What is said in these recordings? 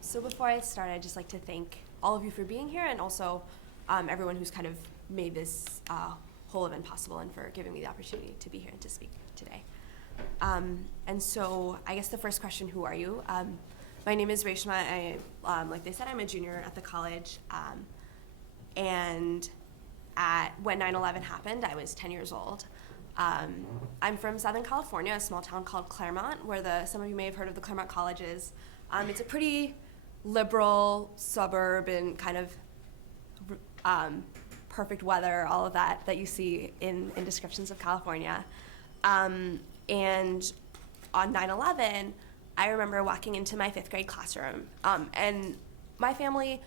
So before I start, I'd just like to thank all of you for being here, and also everyone who's kind of made this whole event possible, and for giving me the opportunity to be here and to speak today. And so I guess the first question, who are you? My name is Reshma. Like they said, I'm a junior at the college. And when 9/11 happened, I was 10 years old. I'm from Southern California, a small town called Claremont, where some of you may have heard of the Claremont colleges. It's a pretty liberal suburb and kind of perfect weather, all of that you see in descriptions of California. And on 9/11, I remember walking into my 5th grade classroom, and my family,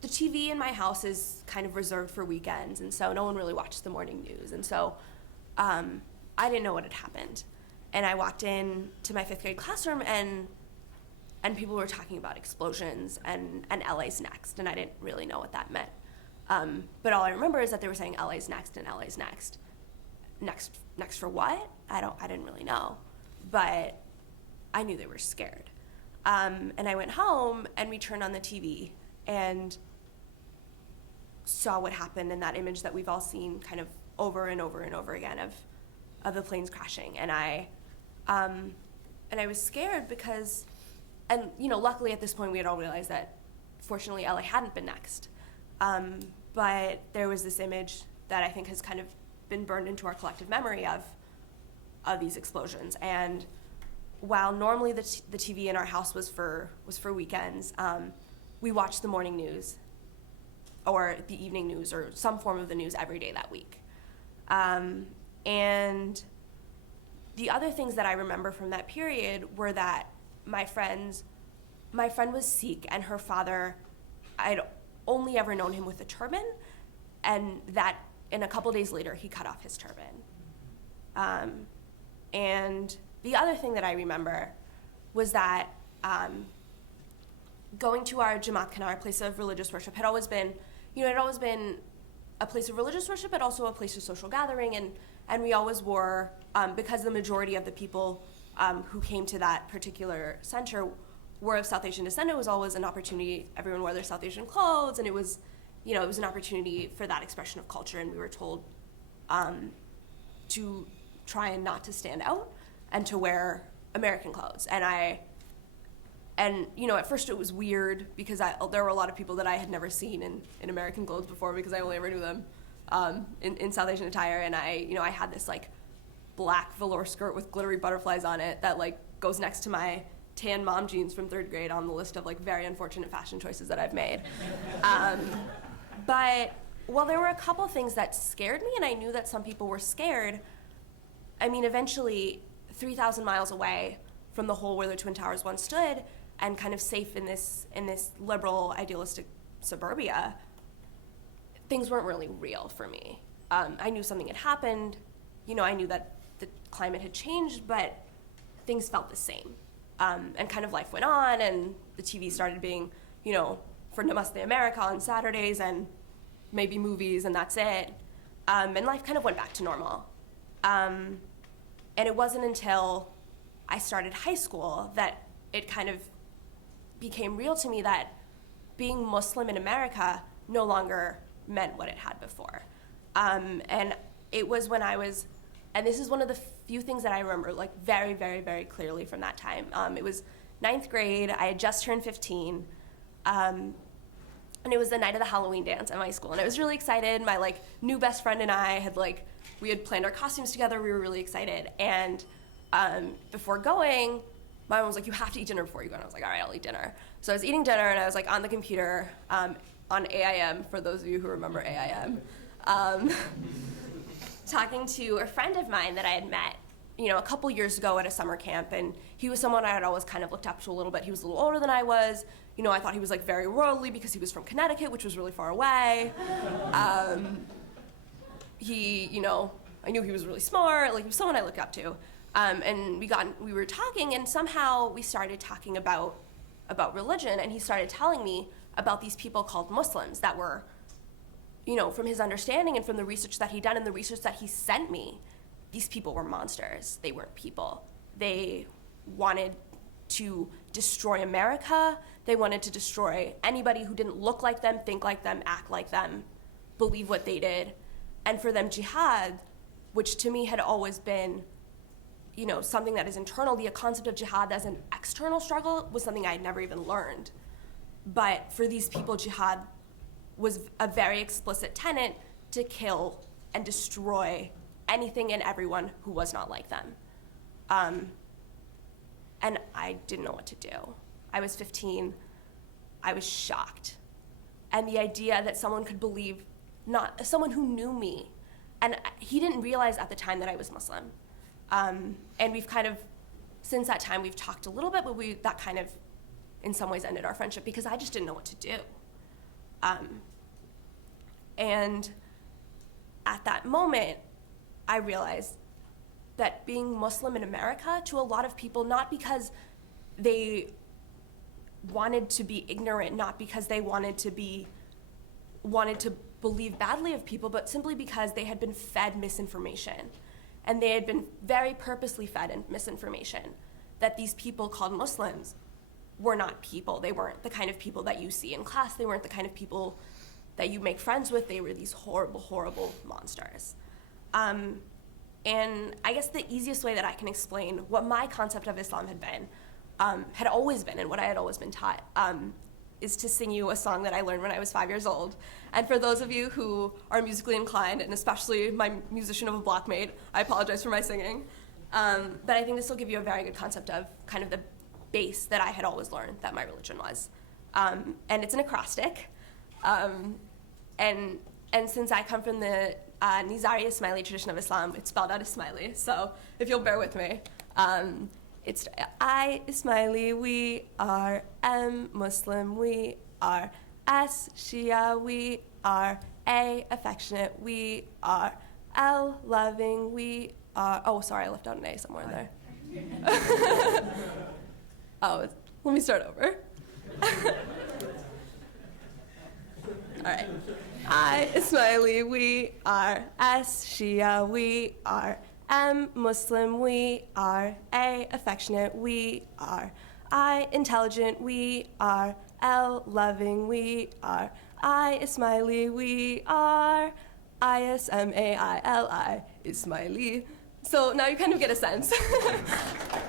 the TV in my house is kind of reserved for weekends, and so no one really watched the morning news, and so I didn't know what had happened. And I walked in to my 5th grade classroom, and people were talking about explosions and LA's next, and I didn't really know what that meant. But all I remember is that they were saying LA's next and LA's next. Next for what? I didn't really know, but I knew they were scared. And I went home, and we turned on the TV and saw what happened in that image that we've all seen kind of over and over and over again of the planes crashing. And I was scared because, and luckily at this point we had all realized that fortunately LA hadn't been next. But there was this image that I think has kind of been burned into our collective memory of these explosions. And while normally the TV in our house was for weekends, we watched the morning news or the evening news or some form of the news every day that week. And the other things that I remember from that period were that my friend was Sikh, and her father, I'd only ever known him with a turban, and that in a couple days later he cut off his turban. And the other thing that I remember was that going to our Jamaat Khana, our place of religious worship, had always been, a place of religious worship, but also a place of social gathering, and we always wore, because the majority of the people who came to that particular center were of South Asian descent, it was always an opportunity. Everyone wore their South Asian clothes, and it was an opportunity for that expression of culture, and we were told to try and not to stand out and to wear American clothes. And at first it was weird because there were a lot of people that I had never seen in American clothes before, because I only ever knew them in South Asian attire. And I had this like black velour skirt with glittery butterflies on it that like goes next to my tan mom jeans from 3rd grade on the list of like very unfortunate fashion choices that I've made. But while there were a couple things that scared me, and I knew that some people were scared, I mean, eventually 3,000 miles away from the hole where the Twin Towers once stood, and kind of safe in this liberal, idealistic suburbia, things weren't really real for me. I knew something had happened, I knew that the climate had changed, but things felt the same. And kind of life went on, and the TV started being, for Namaste America on Saturdays, and maybe movies, and that's it. And life kind of went back to normal. And it wasn't until I started high school that it kind of became real to me that being Muslim in America no longer meant what it had before. And it was when I was, and this is one of the few things that I remember like very, very, very clearly from that time. It was 9th grade, I had just turned 15, and it was the night of the Halloween dance at my school, and I was really excited. My like new best friend and I had we had planned our costumes together, we were really excited, and before going, my mom was like, you have to eat dinner before you go, and I was like, all right, I'll eat dinner. So I was eating dinner, and I was like on the computer, on AIM, for those of you who remember AIM, talking to a friend of mine that I had met, a couple years ago at a summer camp, and he was someone I had always kind of looked up to a little bit. He was a little older than I was. I thought he was like very worldly because he was from Connecticut, which was really far away. I knew he was really smart, he was someone I looked up to. And we were talking, and somehow we started talking about religion, and he started telling me about these people called Muslims that were, from his understanding and from the research that he'd done and the research that he sent me, these people were monsters. They weren't people. They wanted to destroy America. They wanted to destroy anybody who didn't look like them, think like them, act like them, believe what they did. And for them, jihad, which to me had always been, something that is internal, the concept of jihad as an external struggle was something I had never even learned. But for these people, jihad was a very explicit tenet to kill and destroy anything and everyone who was not like them. And I didn't know what to do. I was 15. I was shocked. And the idea that someone could believe, not someone who knew me, and he didn't realize at the time that I was Muslim. And we've kind of, since that time, we've talked a little bit, but that kind of, in some ways, ended our friendship because I just didn't know what to do. And at that moment, I realized that being Muslim in America, to a lot of people, not because they wanted to be ignorant, not because they wanted to believe badly of people, but simply because they had been fed misinformation. And they had been very purposely fed misinformation, that these people called Muslims were not people. They weren't the kind of people that you see in class. They weren't the kind of people that you make friends with. They were these horrible, horrible monsters. And I guess the easiest way that I can explain what my concept of Islam had always been, and what I had always been taught, is to sing you a song that I learned when I was 5 years old. And for those of you who are musically inclined, and especially my musician of a blockmate, I apologize for my singing. But I think this will give you a very good concept of kind of the base that I had always learned that my religion was. And it's an acrostic. And since I come from the Nizari Ismaili tradition of Islam, it's spelled out Ismaili. So if you'll bear with me. It's I, Ismaili, we are, M, Muslim, we are, S, Shia, we are, A, affectionate, we are, L, loving, we are, oh, sorry, I left out an A somewhere in there. Oh, let me start over. All right. I, Ismaili, we are, S, Shia, we are, M, Muslim, we are, A, affectionate, we are, I, intelligent, we are, L, loving, we are, I, Ismaili, we are, Ismaili, Ismaili. So now you kind of get a sense.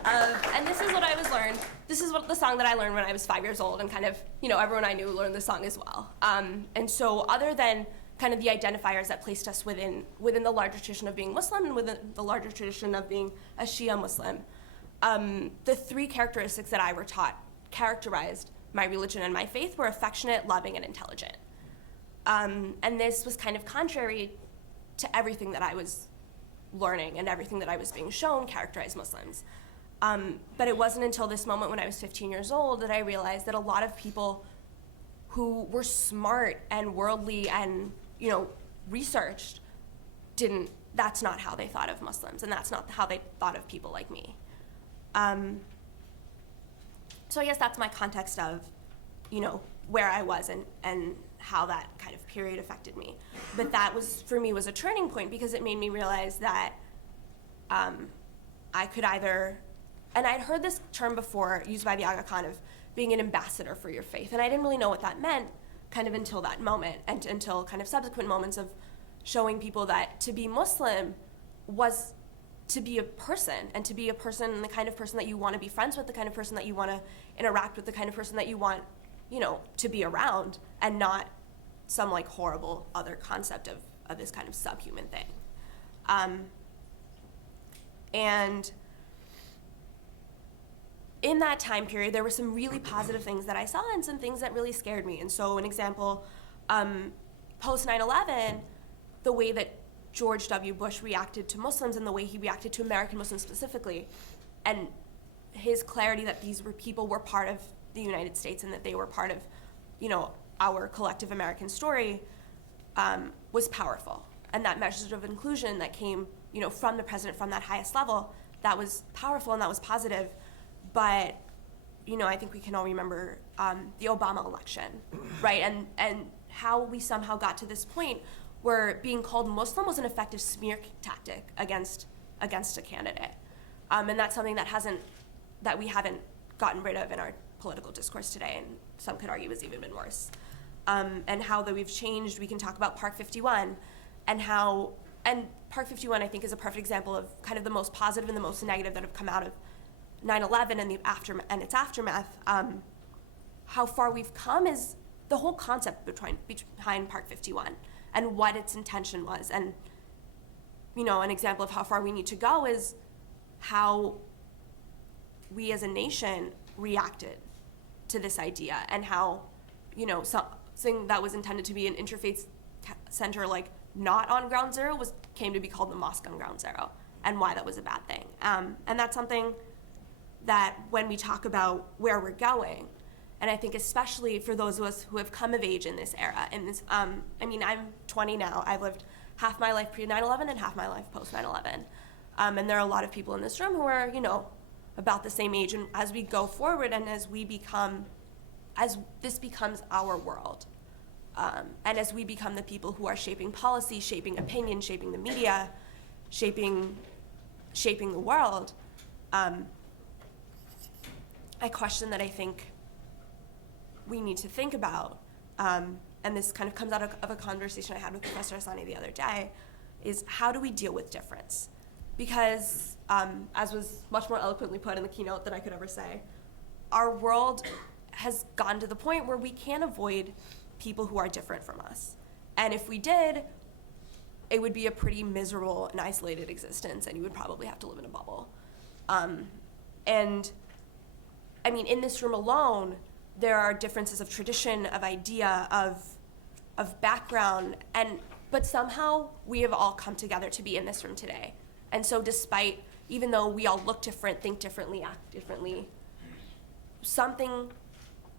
And this is what I was learned. This is what the song that I learned when I was 5 years old, and kind of, everyone I knew learned this song as well. And so other than kind of the identifiers that placed us within the larger tradition of being Muslim and within the larger tradition of being a Shia Muslim, the three characteristics that I were taught characterized my religion and my faith were affectionate, loving, and intelligent. And this was kind of contrary to everything that I was learning and everything that I was being shown characterized Muslims. But it wasn't until this moment when I was 15 years old that I realized that a lot of people who were smart and worldly and, researched that's not how they thought of Muslims, and that's not how they thought of people like me. So I guess that's my context of, where I was and how that kind of period affected me. But that was, for me, was a turning point because it made me realize that I could either, and I'd heard this term before used by the Aga Khan of being an ambassador for your faith, and I didn't really know what that meant kind of until that moment and until kind of subsequent moments of showing people that to be Muslim was to be a person, and to be a person, the kind of person that you want to be friends with, the kind of person that you want to interact with, the kind of person that you want, to be around, and not some like horrible other concept of this kind of subhuman thing. And in that time period, there were some really positive things that I saw and some things that really scared me. And so an example, post 9/11, the way that George W. Bush reacted to Muslims and the way he reacted to American Muslims specifically, and his clarity that these people were part of the United States and that they were part of, our collective American story, was powerful. And that message of inclusion that came, from the president, from that highest level, that was powerful and that was positive. But, I think we can all remember the Obama election, right? And how we somehow got to this point where being called Muslim was an effective smear tactic against a candidate. And that's something that we haven't gotten rid of in our political discourse today, and some could argue has even been worse. And how that we've changed. We can talk about Park 51 and how, and Park 51 I think is a perfect example of kind of the most positive and the most negative that have come out of 9/11 and its aftermath. How far we've come is the whole concept behind Park 51 and what its intention was. And, an example of how far we need to go is how we as a nation reacted to this idea, and how, something that was intended to be an interfaith center, like not on Ground Zero, came to be called the mosque on Ground Zero, and why that was a bad thing. And that's something that when we talk about where we're going, and I think especially for those of us who have come of age in this era, I'm 20 now. I've lived half my life pre-9/11 and half my life post-9/11. And there are a lot of people in this room who are, about the same age. And as we go forward and as this becomes our world, and as we become the people who are shaping policy, shaping opinion, shaping the media, shaping the world, a question that I think we need to think about, and this kind of comes out of a conversation I had with Professor Hassani the other day, is how do we deal with difference? Because, as was much more eloquently put in the keynote than I could ever say, our world has gotten to the point where we can't avoid people who are different from us. And if we did, it would be a pretty miserable and isolated existence, and you would probably have to live in a bubble. In this room alone, there are differences of tradition, of idea, of background, but somehow we have all come together to be in this room today. And so even though we all look different, think differently, act differently, something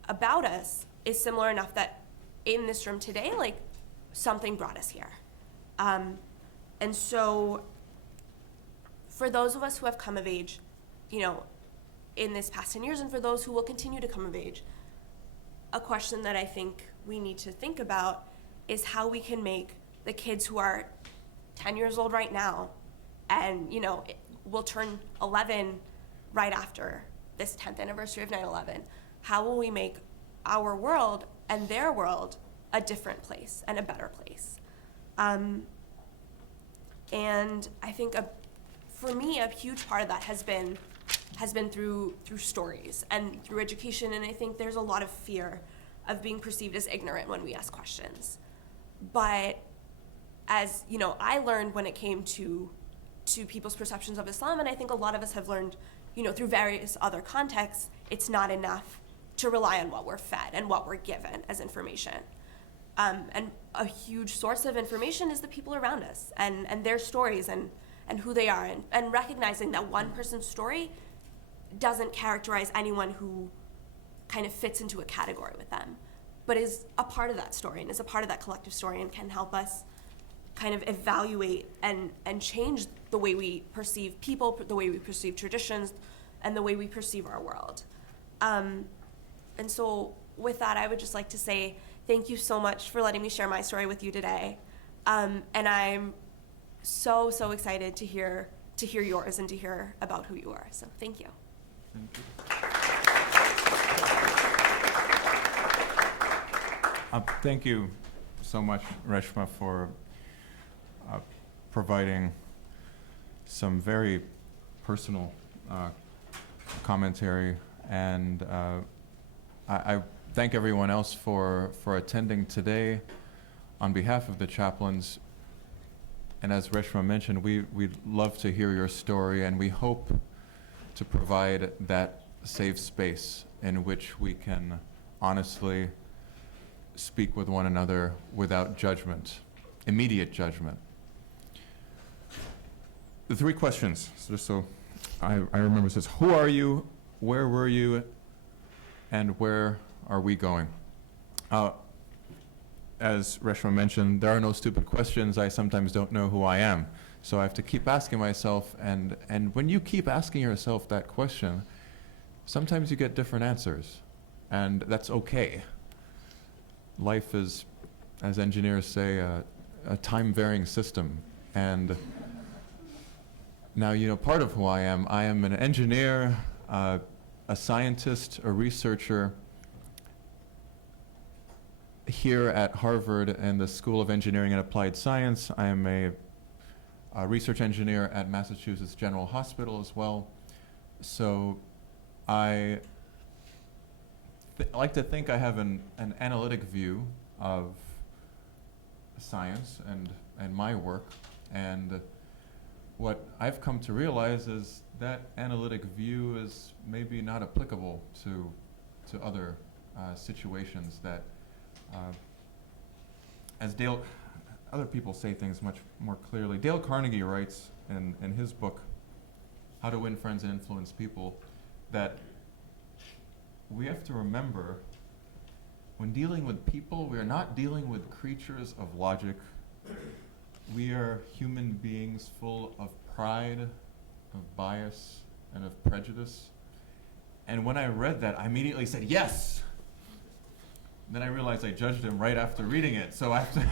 about us is similar enough that in this room today, like, something brought us here. And so for those of us who have come of age, in this past 10 years, and for those who will continue to come of age, a question that I think we need to think about is how we can make the kids who are 10 years old right now, and will turn 11 right after this 10th anniversary of 9/11, how will we make our world and their world a different place and a better place? And I think for me, a huge part of that has been through stories and through education, and I think there's a lot of fear of being perceived as ignorant when we ask questions. But as I learned when it came to people's perceptions of Islam, and I think a lot of us have learned, through various other contexts, it's not enough to rely on what we're fed and what we're given as information. And a huge source of information is the people around us and their stories and who they are, and recognizing that one person's story doesn't characterize anyone who kind of fits into a category with them, but is a part of that story and is a part of that collective story and can help us kind of evaluate and change the way we perceive people, the way we perceive traditions, and the way we perceive our world. And so with that, I would just like to say thank you so much for letting me share my story with you today. And I'm so excited to hear yours and to hear about who you are. So thank you. Thank you. Thank you so much, Reshma, for providing some very personal commentary, and I thank everyone else for attending today on behalf of the chaplains. And as Reshma mentioned, we'd love to hear your story, and we hope to provide that safe space in which we can honestly speak with one another without judgment, immediate judgment. The three questions, just so I remember, says, who are you, where were you, and where are we going? As Reshma mentioned, there are no stupid questions. I sometimes don't know who I am. So I have to keep asking myself, and when you keep asking yourself that question, sometimes you get different answers, and that's okay. Life is, as engineers say, a time-varying system, and now part of who I am an engineer, a scientist, a researcher here at Harvard and the School of Engineering and Applied Science. I am a research engineer at Massachusetts General Hospital as well. So I like to think I have an analytic view of science and my work. And what I've come to realize is that analytic view is maybe not applicable to other situations that, as other people say things much more clearly. Dale Carnegie writes in his book, How to Win Friends and Influence People, that we have to remember when dealing with people, we are not dealing with creatures of logic. We are human beings full of pride, of bias, and of prejudice. And when I read that, I immediately said, yes! Then I realized I judged him right after reading it. So I have to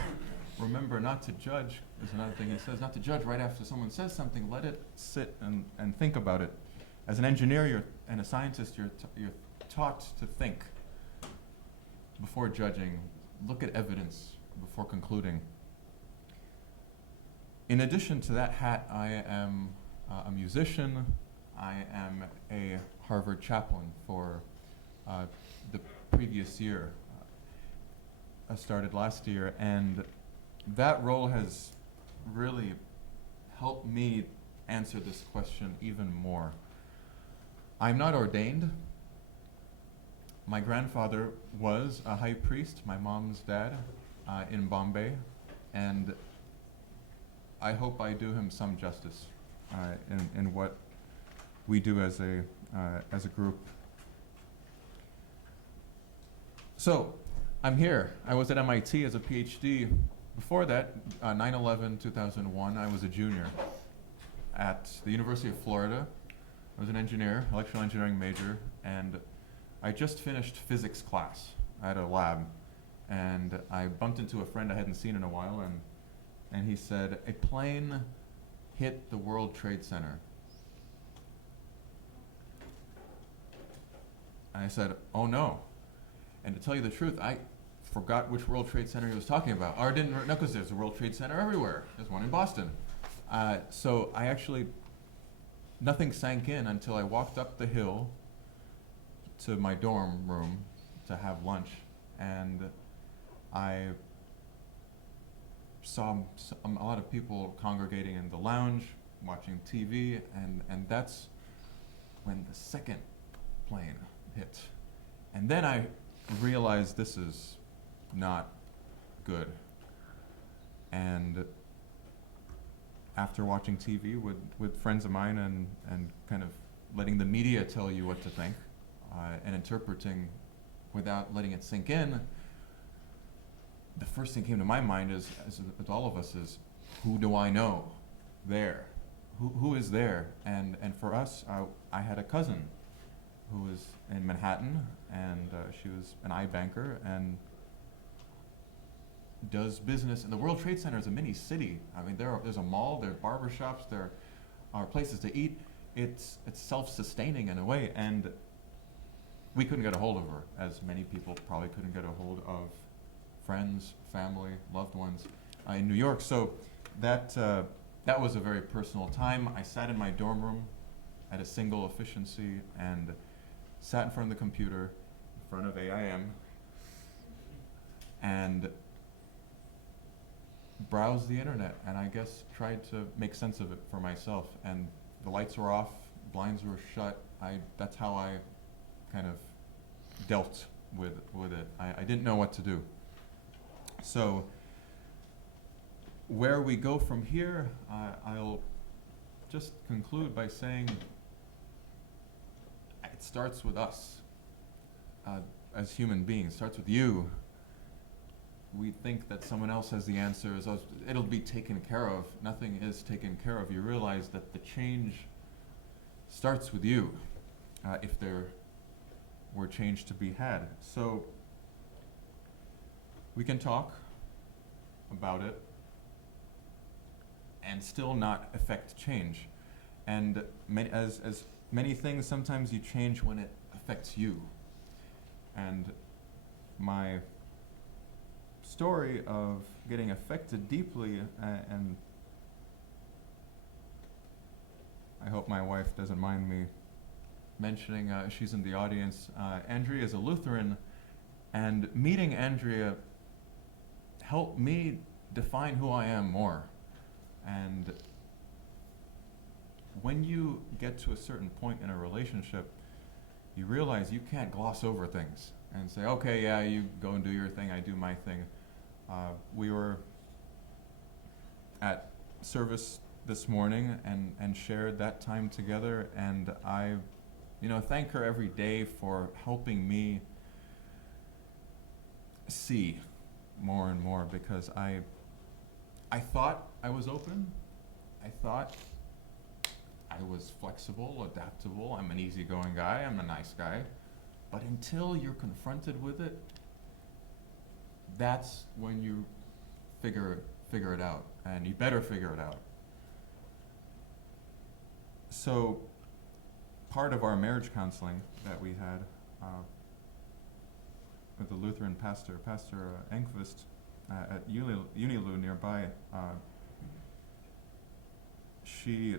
remember not to judge. There's another thing he says, not to judge right after someone says something. Let it sit and think about it. As an engineer and a scientist, you're taught to think before judging, look at evidence before concluding. In addition to that hat, I am a musician. I am a Harvard chaplain for the previous year. I started last year, and that role has really helped me answer this question even more. I'm not ordained. My grandfather was a high priest, my mom's dad, in Bombay, and I hope I do him some justice in what we do as a group. So, I'm here. I was at MIT as a PhD. Before that, 9/11, 2001, I was a junior at the University of Florida. I was an engineer, electrical engineering major, and I just finished physics class. I had a lab, and I bumped into a friend I hadn't seen in a while, and he said, a plane hit the World Trade Center. And I said, oh no. And to tell you the truth, I forgot which World Trade Center he was talking about. Or didn't know, because there's a World Trade Center everywhere. There's one in Boston. So I actually, nothing sank in until I walked up the hill to my dorm room to have lunch, and I saw a lot of people congregating in the lounge, watching TV, and that's when the second plane hit. And then I realized this is not good. And after watching TV with friends of mine and kind of letting the media tell you what to think, and interpreting without letting it sink in, the first thing came to my mind is, as with all of us, is who do I know there? Who is there? And for us, I had a cousin who was in Manhattan, and she was an iBanker and does business. And the World Trade Center is a mini city. I mean, there's a mall, there are barbershops, there are places to eat. It's self-sustaining in a way, and we couldn't get a hold of her, as many people probably couldn't get a hold of friends, family, loved ones in New York. So that was a very personal time. I sat in my dorm room at a single efficiency and sat in front of the computer, in front of AIM, and browsed the internet, and I guess tried to make sense of it for myself. And the lights were off, blinds were shut. That's how I kind of dealt with it. I didn't know what to do. So where we go from here, I'll just conclude by saying it starts with us as human beings. It starts with you. We think that someone else has the answers. It'll be taken care of. Nothing is taken care of. You realize that the change starts with you, if there were change to be had. So we can talk about it and still not affect change. And as many things, sometimes you change when it affects you. And my story of getting affected deeply, and I hope my wife doesn't mind me mentioning, she's in the audience. Andrea is a Lutheran, and meeting Andrea helped me define who I am more. And when you get to a certain point in a relationship, you realize you can't gloss over things and say, okay, yeah, you go and do your thing, I do my thing. We were at service this morning and shared that time together, and I thank her every day for helping me see more and more, because I thought I was open. I thought I was flexible, adaptable, I'm an easygoing guy, I'm a nice guy. But until you're confronted with it, that's when you figure it out, and you better figure it out. So part of our marriage counseling that we had with the Lutheran Pastor Engqvist at Unilu nearby, she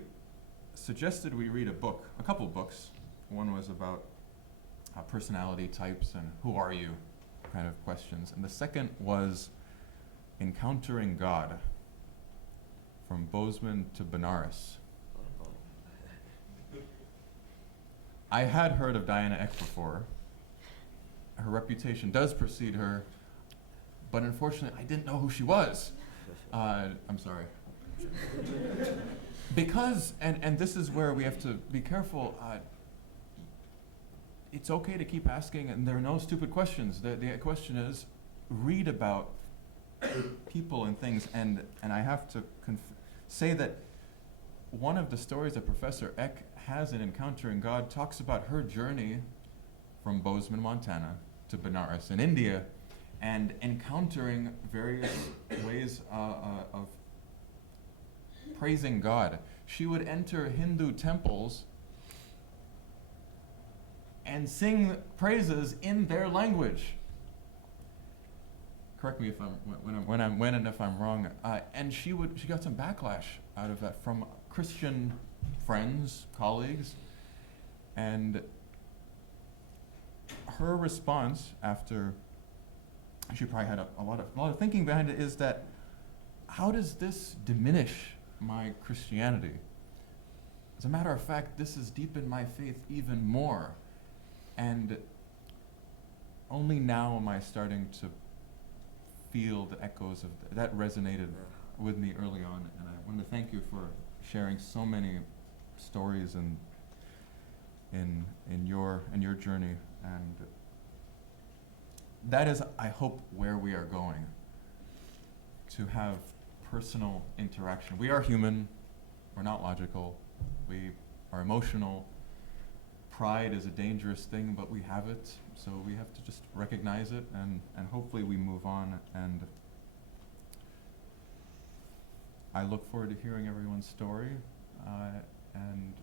suggested we read a couple books. One was about personality types and who are you kind of questions. And the second was Encountering God, from Bozeman to Benares. I had heard of Diana Eck before. Her reputation does precede her, but unfortunately I didn't know who she was. I'm sorry. Because, and this is where we have to be careful, it's okay to keep asking, and there are no stupid questions. The question is, read about people and things, and I have to say that one of the stories that Professor Eck has in Encountering God talks about her journey from Bozeman, Montana to Benares in India, and encountering various ways of praising God. She would enter Hindu temples and sing praises in their language. Correct me if I'm wrong. And she got some backlash out of that from Christian friends, colleagues, and her response, after she probably had a lot of thinking behind it, is that how does this diminish my Christianity? As a matter of fact, this has deepened my faith even more. And only now am I starting to feel the echoes of that resonated with me early on. And I want to thank you for sharing so many stories in your journey. And that is, I hope, where we are going, to have personal interaction. We are human, we're not logical, we are emotional. Pride is a dangerous thing, but we have it, so we have to just recognize it, and hopefully we move on. And I look forward to hearing everyone's story, and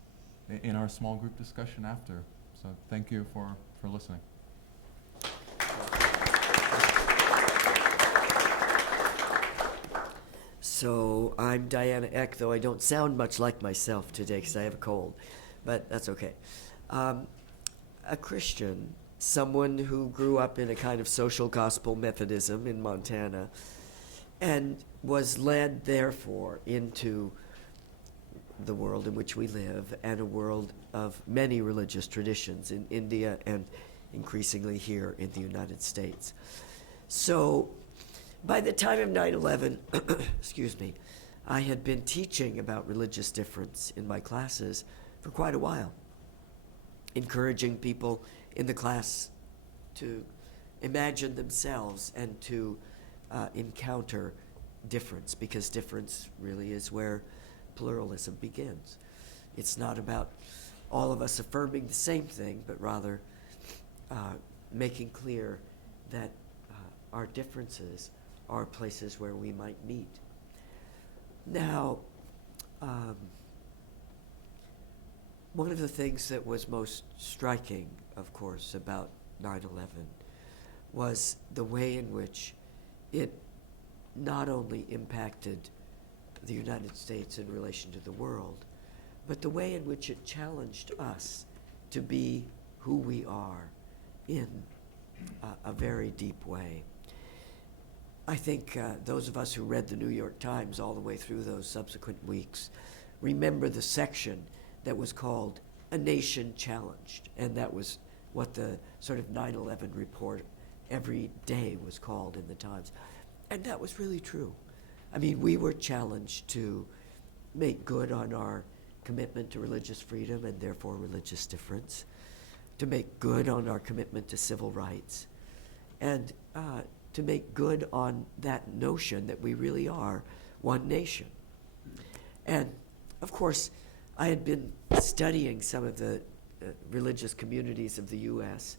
in our small group discussion after. So thank you for listening. So I'm Diana Eck, though I don't sound much like myself today because I have a cold, but that's okay. A Christian, someone who grew up in a kind of social gospel Methodism in Montana, and was led, therefore, into the world in which we live, and a world of many religious traditions in India and increasingly here in the United States. So by the time of 9/11, excuse me, I had been teaching about religious difference in my classes for quite a while, encouraging people in the class to imagine themselves and to encounter difference, because difference really is where pluralism begins. It's not about all of us affirming the same thing, but rather making clear that our differences are places where we might meet. Now, one of the things that was most striking of course, about 9/11 was the way in which it not only impacted the United States in relation to the world, but the way in which it challenged us to be who we are in a very deep way. I think those of us who read the New York Times all the way through those subsequent weeks remember the section that was called A Nation Challenged, and that was what the sort of 9/11 report every day was called in the Times. And that was really true. I mean, we were challenged to make good on our commitment to religious freedom and therefore religious difference, to make good on our commitment to civil rights, and to make good on that notion that we really are one nation. And of course, I had been studying some of the religious communities of the U.S.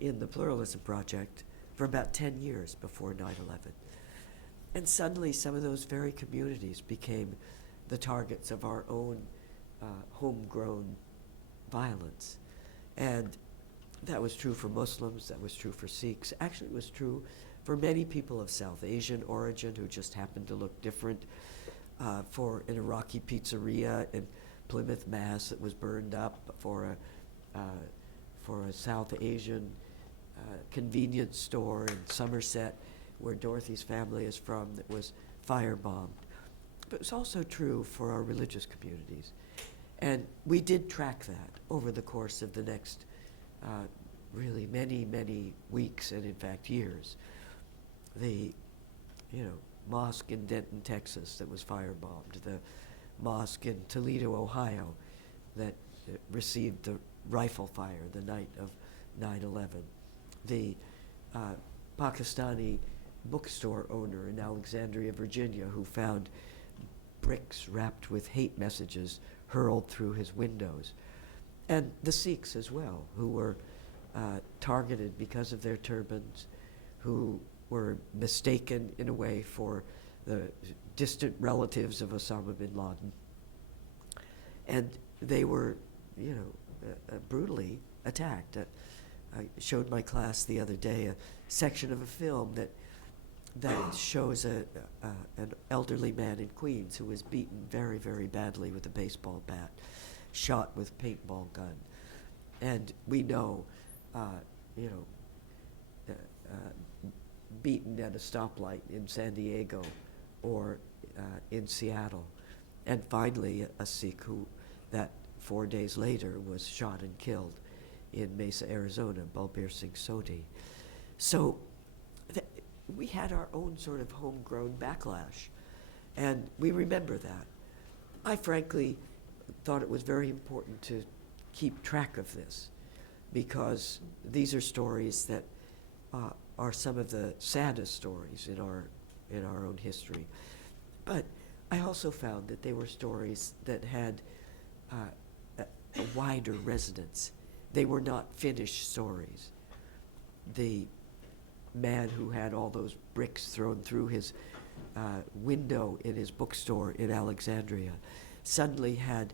In the Pluralism Project for about 10 years before 9/11. And suddenly some of those very communities became the targets of our own homegrown violence. And that was true for Muslims, that was true for Sikhs. Actually, it was true for many people of South Asian origin who just happened to look different, for an Iraqi pizzeria in Plymouth, Mass. that was burned up, for a South Asian convenience store in Somerset, where Dorothy's family is from, that was firebombed. But it's also true for our religious communities. And we did track that over the course of the next really many, many weeks and in fact years. The, mosque in Denton, Texas that was firebombed, the mosque in Toledo, Ohio that received the rifle fire the night of 9/11, the Pakistani bookstore owner in Alexandria, Virginia, who found bricks wrapped with hate messages hurled through his windows, and the Sikhs as well, who were targeted because of their turbans, who were mistaken in a way for the distant relatives of Osama bin Laden. And they were, brutally attacked. I showed my class the other day a section of a film that shows an elderly man in Queens who was beaten very, very badly with a baseball bat, shot with a paintball gun. And we know, beaten at a stoplight in San Diego or in Seattle. And finally, a Sikh who, that 4 days later, was shot and killed in Mesa, Arizona, Balbir Singh Sodhi. So we had our own sort of homegrown backlash, and we remember that. I frankly thought it was very important to keep track of this, because these are stories that are some of the saddest stories in our own history. But I also found that they were stories that had a wider resonance. They were not finished stories. The man who had all those bricks thrown through his window in his bookstore in Alexandria suddenly had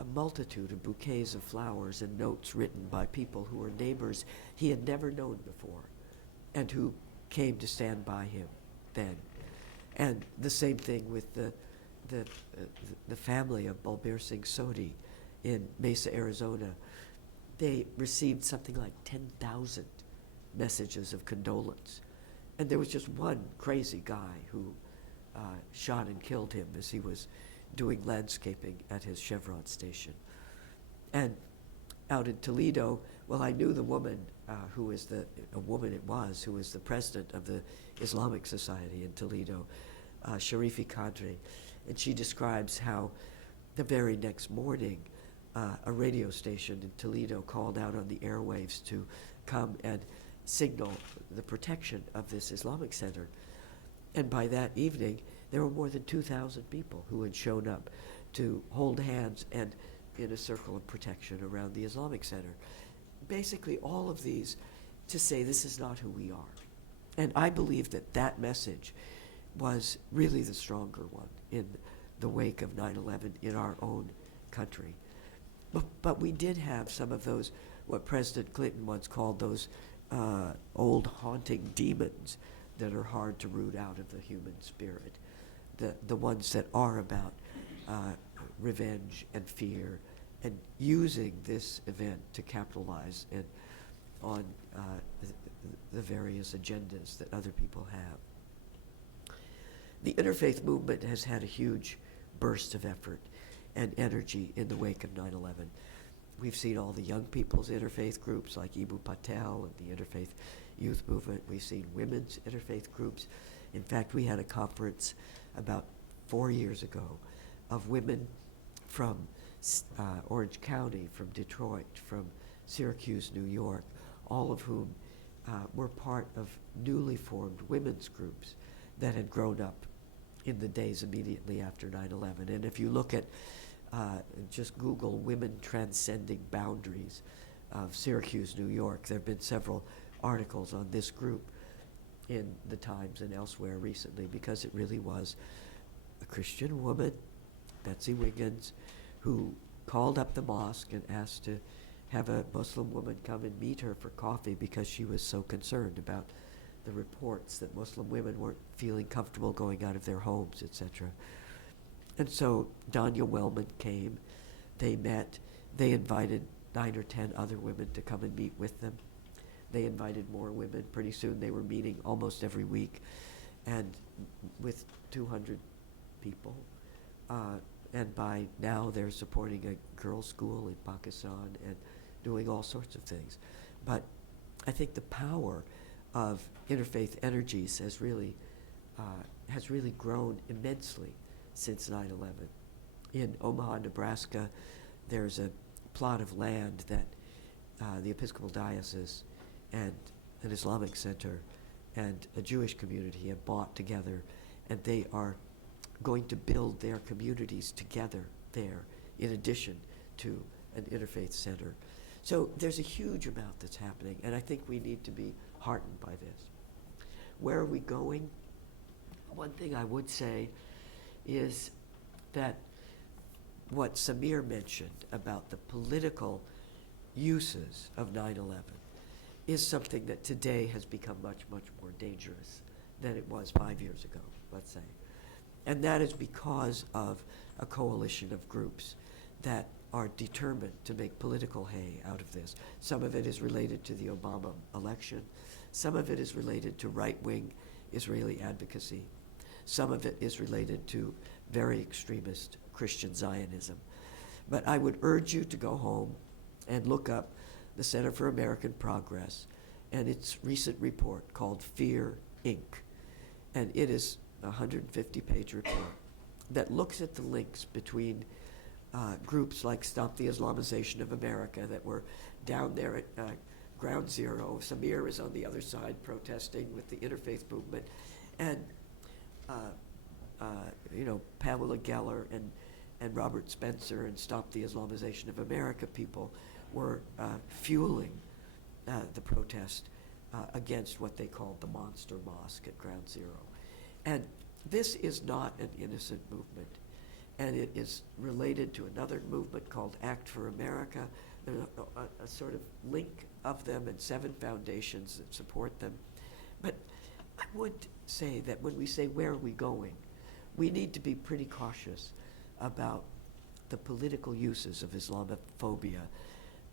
a multitude of bouquets of flowers and notes written by people who were neighbors he had never known before and who came to stand by him then. And the same thing with the family of Balbir Singh Sodhi in Mesa, Arizona. They received something like 10,000 messages of condolence. And there was just one crazy guy who shot and killed him as he was doing landscaping at his Chevron station. And out in Toledo, well, I knew the woman who was the president of the Islamic Society in Toledo, Sharifi Qadri, and she describes how the very next morning a radio station in Toledo called out on the airwaves to come and signal the protection of this Islamic Center. And by that evening, there were more than 2,000 people who had shown up to hold hands and in a circle of protection around the Islamic Center. Basically, all of these to say this is not who we are. And I believe that that message was really the stronger one in the wake of 9/11 in our own country. But we did have some of those what President Clinton once called those old haunting demons that are hard to root out of the human spirit, the ones that are about revenge and fear, and using this event to capitalize on the various agendas that other people have. The interfaith movement has had a huge burst of effort and energy in the wake of 9/11. We've seen all the young people's interfaith groups like Ibu Patel and the Interfaith Youth Movement. We've seen women's interfaith groups. In fact, we had a conference about 4 years ago of women from Orange County, from Detroit, from Syracuse, New York, all of whom were part of newly formed women's groups that had grown up in the days immediately after 9/11. And if you look at, just Google women transcending boundaries of Syracuse, New York, there have been several articles on this group in the Times and elsewhere recently, because it really was a Christian woman, Betsy Wiggins, who called up the mosque and asked to have a Muslim woman come and meet her for coffee because she was so concerned about the reports that Muslim women weren't feeling comfortable going out of their homes, etc. And so Danya Wellman came, they met, they invited 9 or 10 other women to come and meet with them. They invited more women. Pretty soon they were meeting almost every week, and with 200 people. And by now they're supporting a girls' school in Pakistan and doing all sorts of things. But I think the power of interfaith energies has really grown immensely since 9/11. In Omaha, Nebraska, there's a plot of land that the Episcopal Diocese and an Islamic center and a Jewish community have bought together, and they are going to build their communities together there in addition to an interfaith center. So there's a huge amount that's happening, and I think we need to be heartened by this. Where are we going? One thing I would say is that what Samir mentioned about the political uses of 9/11 is something that today has become much, much more dangerous than it was 5 years ago, let's say. And that is because of a coalition of groups that are determined to make political hay out of this. Some of it is related to the Obama election. Some of it is related to right-wing Israeli advocacy. Some of it is related to very extremist Christian Zionism. But I would urge you to go home and look up the Center for American Progress and its recent report called Fear, Inc. And it is a 150-page report that looks at the links between groups like Stop the Islamization of America that were down there at ground zero. Samir is on the other side protesting with the interfaith movement. And Pamela Geller and Robert Spencer and Stop the Islamization of America people were fueling the protest against what they called the monster mosque at ground zero. And this is not an innocent movement. And it is related to another movement called Act for America. There's a sort of link of them and 7 foundations that support them. But I would say that when we say where are we going, we need to be pretty cautious about the political uses of Islamophobia.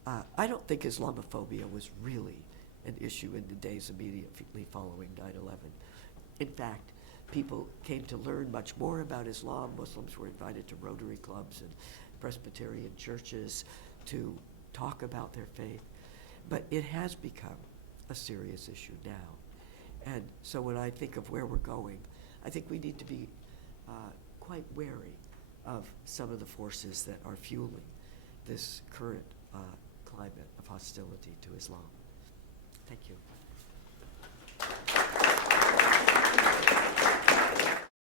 I don't think Islamophobia was really an issue in the days immediately following 9/11. In fact, people came to learn much more about Islam. Muslims were invited to Rotary clubs and Presbyterian churches to talk about their faith. But it has become a serious issue now. And so when I think of where we're going, I think we need to be quite wary of some of the forces that are fueling this current climate of hostility to Islam. Thank you.